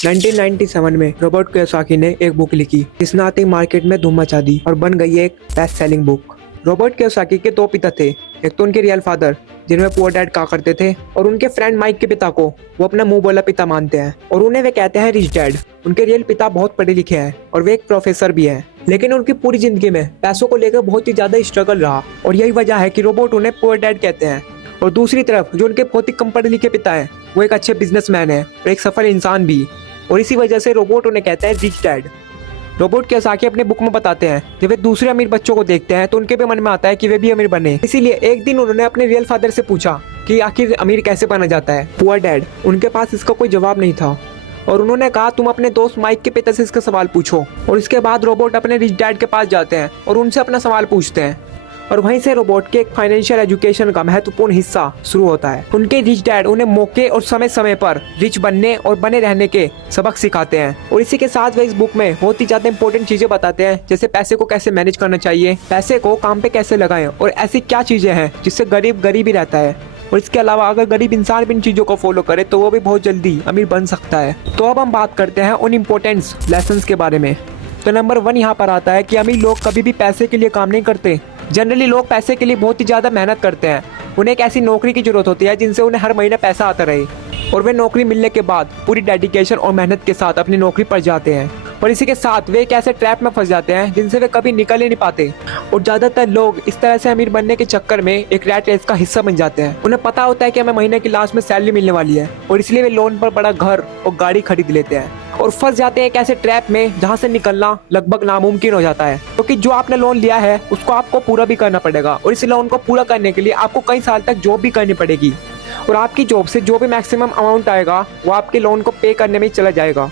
1997 में Robert Kiyosaki ने एक बुक लिखी जिसने आते ही मार्केट में धूम मचा दी और बन गई एक best selling book. Robert Kiyosaki के दो पिता थे, एक तो उनके रियल फादर जिन्हें पुअर डैड कहा करते थे, और उनके फ्रेंड माइक के पिता को वो अपना मुंह बोला पिता मानते हैं और उन्हें वे कहते हैं रिच डैड। उनके रियल पिता बहुत पढ़े लिखे हैं और वे एक प्रोफेसर भी हैं, लेकिन उनकी पूरी जिंदगी में पैसों को लेकर बहुत ही ज्यादा स्ट्रगल रहा और यही वजह है कि रॉबर्ट उन्हें पुअर डैड कहते हैं। और दूसरी तरफ जो उनके बहुत ही कम पढ़े लिखे पिता है वो एक अच्छे बिजनेसमैन है और एक सफल इंसान भी, और इसी वजह से रॉबर्ट उन्हें कहते हैं रिच डैड। रॉबर्ट कियोसाकी अपने बुक में बताते हैं जब वे दूसरे अमीर बच्चों को देखते हैं तो उनके भी मन में आता है कि वे भी अमीर बने। इसीलिए एक दिन उन्होंने अपने रियल फादर से पूछा कि आखिर अमीर कैसे बना जाता है, पुअर डैड। उनके पास इसका कोई जवाब नहीं था और उन्होंने कहा तुम अपने दोस्त माइक के पिता से इसका सवाल पूछो। और इसके बाद रॉबर्ट अपने रिच डैड के पास जाते हैं और उनसे अपना सवाल पूछते हैं और वहीं से रोबोट के एक फाइनेंशियल एजुकेशन का महत्वपूर्ण हिस्सा शुरू होता है। उनके रिच डैड उन्हें मौके और समय समय पर रिच बनने और बने रहने के सबक सिखाते हैं और इसी के साथ वे इस बुक में बहुत ही ज्यादा इंपॉर्टेंट चीजें बताते हैं, जैसे पैसे को कैसे मैनेज करना चाहिए, पैसे को काम पे कैसे लगाएं और ऐसी क्या चीजें हैं जिससे गरीब गरीब ही रहता है। और इसके अलावा अगर गरीब इंसान भी इन चीजों को फॉलो करे तो वो भी बहुत जल्दी अमीर बन सकता है। तो अब हम बात करते हैं उन इम्पोर्टेंस लेसन के बारे में। तो नंबर 1 यहाँ पर आता है कि अमीर लोग कभी भी पैसे के लिए काम नहीं करते। जनरली लोग पैसे के लिए बहुत ही ज़्यादा मेहनत करते हैं। उन्हें एक ऐसी नौकरी की जरूरत होती है जिनसे उन्हें हर महीने पैसा आता रहे और वे नौकरी मिलने के बाद पूरी डेडिकेशन और मेहनत के साथ अपनी नौकरी पर जाते हैं। और इसी के साथ वे एक ऐसे ट्रैप में फंस जाते हैं जिनसे वे कभी निकल ही नहीं पाते। और ज़्यादातर लोग इस तरह से अमीर बनने के चक्कर में एक रैट रेस का हिस्सा बन जाते हैं। उन्हें पता होता है कि हमें महीने की लास्ट में सैलरी मिलने वाली है और इसलिए वे लोन पर बड़ा घर और गाड़ी खरीद लेते हैं और फंस जाते हैं एक ऐसे ट्रैप में जहां से निकलना लगभग नामुमकिन हो जाता है, क्योंकि जो आपने लोन लिया है उसको आपको पूरा भी करना पड़ेगा और इस लोन को पूरा करने के लिए आपको कई साल तक जॉब भी करनी पड़ेगी और आपकी जॉब से जो भी मैक्सिमम अमाउंट आएगा वो आपके लोन को पे करने में ही चला जाएगा।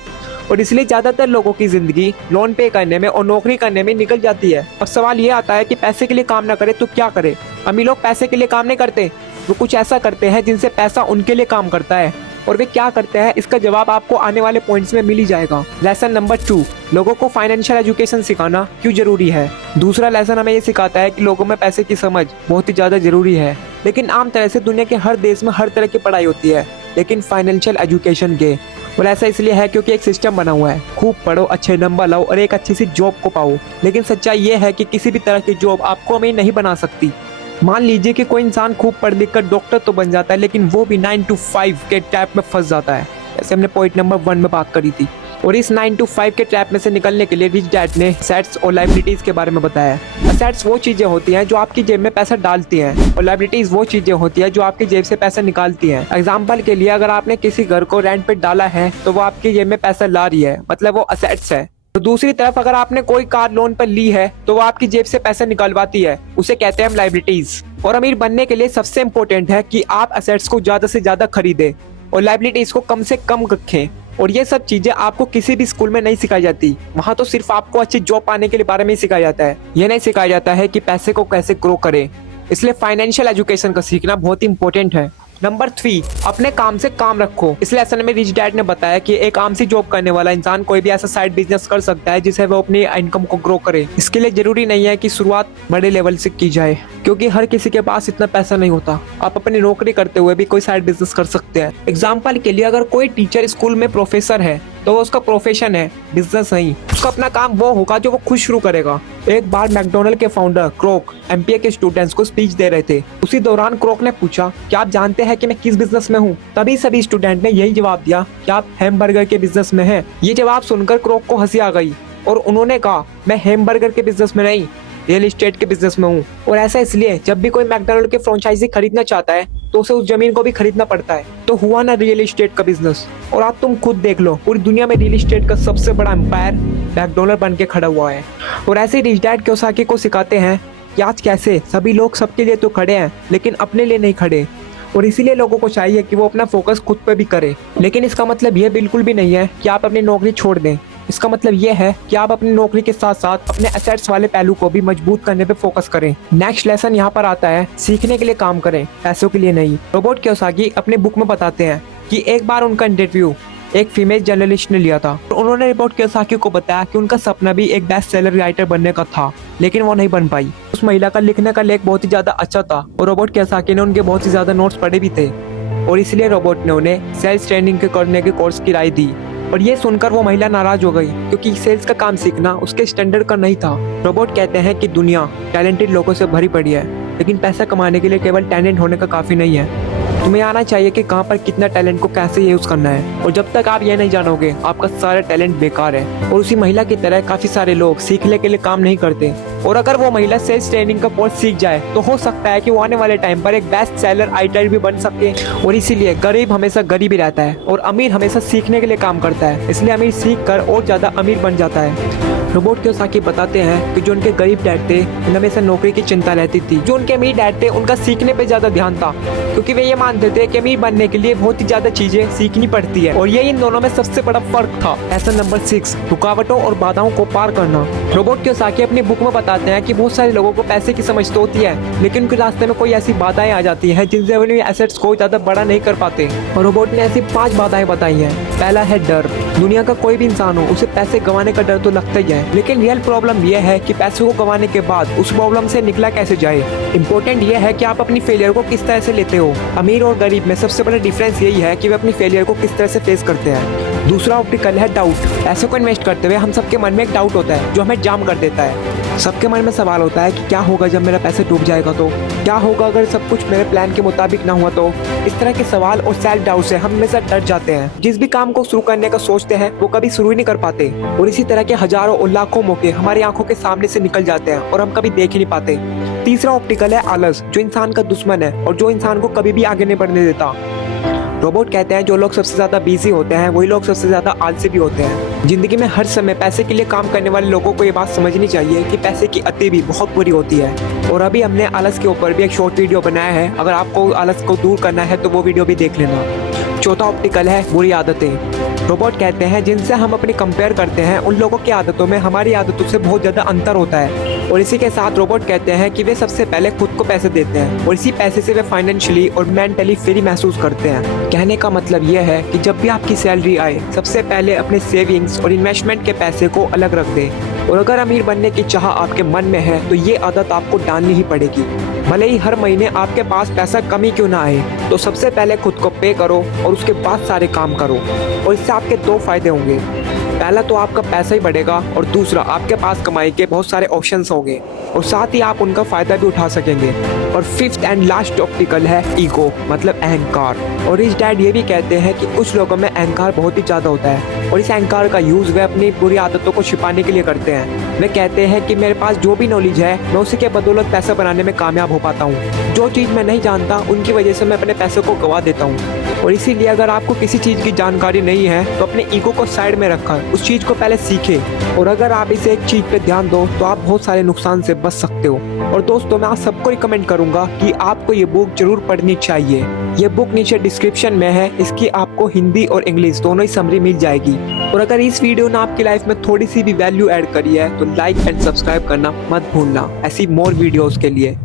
और इसलिए ज़्यादातर लोगों की ज़िंदगी लोन पे करने में और नौकरी करने में निकल जाती है। और सवाल ये आता है कि पैसे के लिए काम ना करे तो क्या करे। अमीर लोग पैसे के लिए काम नहीं करते, वो कुछ ऐसा करते हैं जिनसे पैसा उनके लिए काम करता है। और वे क्या करते हैं इसका जवाब आपको आने वाले पॉइंट्स में मिल ही जाएगा। लेसन नंबर 2, लोगों को फाइनेंशियल एजुकेशन सिखाना क्यों जरूरी है। दूसरा लेसन हमें ये सिखाता है कि लोगों में पैसे की समझ बहुत ही ज़्यादा जरूरी है, लेकिन आम तरह से दुनिया के हर देश में हर तरह की पढ़ाई होती है, लेकिन फाइनेंशियल एजुकेशन के और ऐसा इसलिए है क्योंकि एक सिस्टम बना हुआ है, खूब पढ़ो, अच्छे नंबर लाओ और एक अच्छी सी जॉब को पाओ। लेकिन सच्चाई ये है कि किसी भी तरह की जॉब आपको अमीर नहीं बना सकती। मान लीजिए कि कोई इंसान खूब पढ़ लिख कर डॉक्टर तो बन जाता है, लेकिन वो भी 9 to 5 के ट्रैप में फंस जाता है, जैसे हमने पॉइंट नंबर 1 में बात करी थी। और इस 9 to 5 के ट्रैप में से निकलने के लिए रिच डैड ने असेट्स और लायबिलिटीज के बारे में बताया। असेट्स वो चीजें होती हैं जो आपकी जेब में पैसा डालती हैं और लायबिलिटीज वो चीजें होती हैं जो आपकी जेब से पैसा निकालती हैं। एग्जाम्पल के लिए अगर आपने किसी घर को रेंट पे डाला है तो वो आपकी जेब में पैसा ला रही है, मतलब वो असेट्स है। तो दूसरी तरफ अगर आपने कोई कार लोन पर ली है तो वो आपकी जेब से पैसा निकलवाती है, उसे कहते हैं हम लायबिलिटीज। और अमीर बनने के लिए सबसे इम्पोर्टेंट है कि आप असेट्स को ज्यादा से ज्यादा खरीदें और लायबिलिटीज को कम से कम रखें। और ये सब चीजें आपको किसी भी स्कूल में नहीं सिखाई जाती। वहाँ तो सिर्फ आपको अच्छी जॉब पाने के बारे में ही सिखाया जाता है, ये नहीं सिखाया जाता है कि पैसे को कैसे ग्रो करें। इसलिए फाइनेंशियल एजुकेशन का सीखना बहुत ही इंपॉर्टेंट है। नंबर 3, अपने काम से काम रखो। इस लेसन में रिच डैड ने बताया कि एक आम सी जॉब करने वाला इंसान कोई भी ऐसा साइड बिजनेस कर सकता है जिससे वो अपनी इनकम को ग्रो करे। इसके लिए जरूरी नहीं है कि शुरुआत बड़े लेवल से की जाए, क्योंकि हर किसी के पास इतना पैसा नहीं होता। आप अपनी नौकरी करते हुए भी कोई साइड बिजनेस कर सकते हैं। एग्जाम्पल के लिए अगर कोई टीचर स्कूल में प्रोफेसर है तो वो उसका प्रोफेशन है, बिजनेस नहीं। उसका अपना काम वो होगा जो वो खुद शुरू करेगा। एक बार मैकडोनल्ड के फाउंडर क्रोक एमपीए के स्टूडेंट्स को स्पीच दे रहे थे। उसी दौरान क्रोक ने पूछा क्या आप जानते हैं कि मैं किस बिजनेस में हूँ। तभी सभी स्टूडेंट ने यही जवाब दिया कि आप हैमबर्गर के बिजनेस में हैं। ये जवाब सुनकर क्रोक को हंसी आ गई और उन्होंने कहा मैं हैमबर्गर के बिजनेस में नहीं, रियल एस्टेट के बिजनेस में हूँ। और ऐसा इसलिए जब भी कोई मैकडोनल्ड के फ्रेंचाइजी खरीदना चाहता है तो उसे उस जमीन को भी खरीदना पड़ता है। तो हुआ ना रियल एस्टेट का बिजनेस। और आप तुम खुद देख लो, पूरी दुनिया में रियल एस्टेट का सबसे बड़ा एम्पायर मैकडोनल्ड बन के खड़ा हुआ है। और ऐसे रिच डैड कियोसाकी को सिखाते हैं कि आज कैसे सभी लोग सबके लिए तो खड़े हैं लेकिन अपने लिए नहीं खड़े। और इसीलिए लोगों को चाहिए कि वो अपना फोकस खुद पे भी करें। लेकिन इसका मतलब ये बिल्कुल भी नहीं है कि आप अपनी नौकरी छोड़ दें। इसका मतलब ये है कि आप अपनी नौकरी के साथ साथ अपने एसेट्स वाले पहलू को भी मजबूत करने पे फोकस करें। नेक्स्ट लेसन यहाँ पर आता है सीखने के लिए काम करें, पैसों के लिए नहीं। रॉबर्ट कियोसाकी अपने बुक में बताते हैं कि एक बार उनका इंटरव्यू एक फीमेल जर्नलिस्ट ने लिया था। उन्होंने रॉबर्ट कियोसाकी को बताया कि उनका सपना भी एक बेस्ट सेलर राइटर बनने का था, लेकिन वो नहीं बन पाई। उस महिला का लिखने का लेख बहुत ही ज्यादा अच्छा था और रॉबर्ट कियोसाकी ने उनके बहुत ही ज्यादा नोट्स पढ़े भी थे और इसलिए रॉबर्ट ने उन्हें सेल्स ट्रेनिंग के करने के कोर्स की राय दी। और ये सुनकर वो महिला नाराज हो गई क्योंकि सेल्स का काम सीखना उसके स्टैंडर्ड का नहीं था। रोबोट कहते हैं कि दुनिया टैलेंटेड लोगों से भरी पड़ी है, लेकिन पैसा कमाने के लिए केवल टैलेंट होने का काफी नहीं है। तुम्हें आना चाहिए कि कहाँ पर कितना टैलेंट को कैसे यूज करना है, और जब तक आप ये नहीं जानोगे आपका सारा टैलेंट बेकार है। और उसी महिला की तरह काफी सारे लोग सीखने के लिए काम नहीं करते, और अगर वो महिला सेल्स ट्रेनिंग का कोर्स सीख जाए तो हो सकता है कि वो आने वाले टाइम पर एक बेस्ट सेलर आइटर भी बन सके। और इसीलिए गरीब हमेशा गरीब ही रहता है और अमीर हमेशा सीखने के लिए काम करता है, इसलिए अमीर सीख कर और ज्यादा अमीर बन जाता है। रोबोट कियोसाकी बताते हैं कि जो उनके गरीब डैड थे उन्हें हमेशा नौकरी की चिंता रहती थी। जो उनके अमीर डैड थे उनका सीखने पे ज्यादा ध्यान था, क्योंकि वे ये मानते थे कि अमीर बनने के लिए बहुत ही ज्यादा चीजें सीखनी पड़ती है, और ये इन दोनों में सबसे बड़ा फर्क था। लेसन नंबर 6, रुकावटों और बाधाओं को पार करना। रोबोट कियोसाकी अपनी बुक में बताते हैं कि बहुत सारे लोगों को पैसे की समझ तो होती है, लेकिन उनके रास्ते में कोई ऐसी बाधाएं आ जाती है जिनसे वो अपने एसेट्स को ज्यादा बड़ा नहीं कर पाते। और रोबोट ने ऐसी 5 बाधाएं बताई है। पहला है डर। दुनिया का कोई भी इंसान हो उसे पैसे गंवाने का डर तो लगता ही है, लेकिन रियल प्रॉब्लम यह है कि पैसे को गंवाने के बाद उस प्रॉब्लम से निकला कैसे जाए। इंपॉर्टेंट यह है कि आप अपनी फेलियर को किस तरह से लेते हो। अमीर और गरीब में सबसे बड़ा डिफरेंस यही है कि वे अपनी फेलियर को किस तरह से फेस करते हैं। दूसरा ऑप्टिकल है डाउट। पैसे को इन्वेस्ट करते हुए हम सबके मन में एक डाउट होता है जो हमें जाम कर देता है। सबके मन में सवाल होता है कि क्या होगा जब मेरा पैसा डूब जाएगा, तो क्या होगा अगर सब कुछ मेरे प्लान के मुताबिक ना हुआ तो। इस तरह के सवाल और सेल्फ डाउट से हम हमेशा डर जाते हैं। जिस भी काम को शुरू करने का सोचते हैं वो कभी शुरू ही नहीं कर पाते, और इसी तरह के हजारों और लाखों मौके हमारी आंखों के सामने से निकल जाते हैं और हम कभी देख ही नहीं पाते। तीसरा ऑप्टिकल है आलस, जो इंसान का दुश्मन है और जो इंसान को कभी भी आगे नहीं बढ़ने देता। रोबोट कहते हैं जो लोग सबसे ज्यादा बिजी होते हैं वही लोग सबसे ज्यादा आलसी भी होते हैं। जिंदगी में हर समय पैसे के लिए काम करने वाले लोगों को ये बात समझनी चाहिए कि पैसे की अति भी बहुत बुरी होती है। और अभी हमने आलस के ऊपर भी एक शॉर्ट वीडियो बनाया है, अगर आपको आलस को दूर करना है तो वो वीडियो भी देख लेना। चौथा ऑप्टिकल है बुरी आदतें। रोबोट कहते हैं जिनसे हम अपनी कंपेयर करते हैं उन लोगों की आदतों में हमारी आदतों से बहुत ज्यादा अंतर होता है। और इसी के साथ रोबोट कहते हैं कि वे सबसे पहले खुद को पैसे देते हैं और इसी पैसे से वे फाइनेंशियली और मेंटली फ्री महसूस करते हैं। कहने का मतलब यह है कि जब भी आपकी सैलरी आए सबसे पहले अपने सेविंग्स और इन्वेस्टमेंट के पैसे को अलग रख दें। और अगर अमीर बनने की चाह आपके मन में है तो ये आदत आपको डालनी ही पड़ेगी। भले ही हर महीने आपके पास पैसा कमी क्यों ना आए, तो सबसे पहले खुद को पे करो और उसके बाद सारे काम करो। और इससे आपके 2 फायदे होंगे। पहला तो आपका पैसा ही बढ़ेगा और दूसरा आपके पास कमाई के बहुत सारे ऑप्शंस होंगे और साथ ही आप उनका फायदा भी उठा सकेंगे। और 5th एंड लास्ट ऑप्टिकल है ईगो, मतलब अहंकार। और रिच डैड ये भी कहते हैं कि कुछ लोगों में अहंकार बहुत ही ज्यादा होता है और इस अहंकार का यूज वे अपनी बुरी आदतों को छिपाने के लिए करते हैं। वे कहते हैं कि मेरे पास जो भी नॉलेज है मैं उसी के बदौलत पैसा बनाने में कामयाब हो पाता हूँ। जो चीज मैं नहीं जानता उनकी वजह से मैं अपने पैसों को गवा देता हूँ। और इसीलिए अगर आपको किसी चीज की जानकारी नहीं है तो अपने ईगो को साइड में रखकर उस चीज को पहले सीखे। और अगर आप इसे एक चीज पे ध्यान दो तो आप बहुत सारे नुकसान से बच सकते हो। और दोस्तों मैं आप सबको रिकमेंड करूंगा कि आपको ये बुक जरूर पढ़नी चाहिए। ये बुक नीचे डिस्क्रिप्शन में है, इसकी आपको हिंदी और इंग्लिश दोनों ही समरी मिल जाएगी। और अगर इस वीडियो ने आपकी लाइफ में थोड़ी सी भी वैल्यू ऐड करी है तो लाइक एंड सब्सक्राइब करना मत भूलना ऐसी मोर वीडियोस के लिए।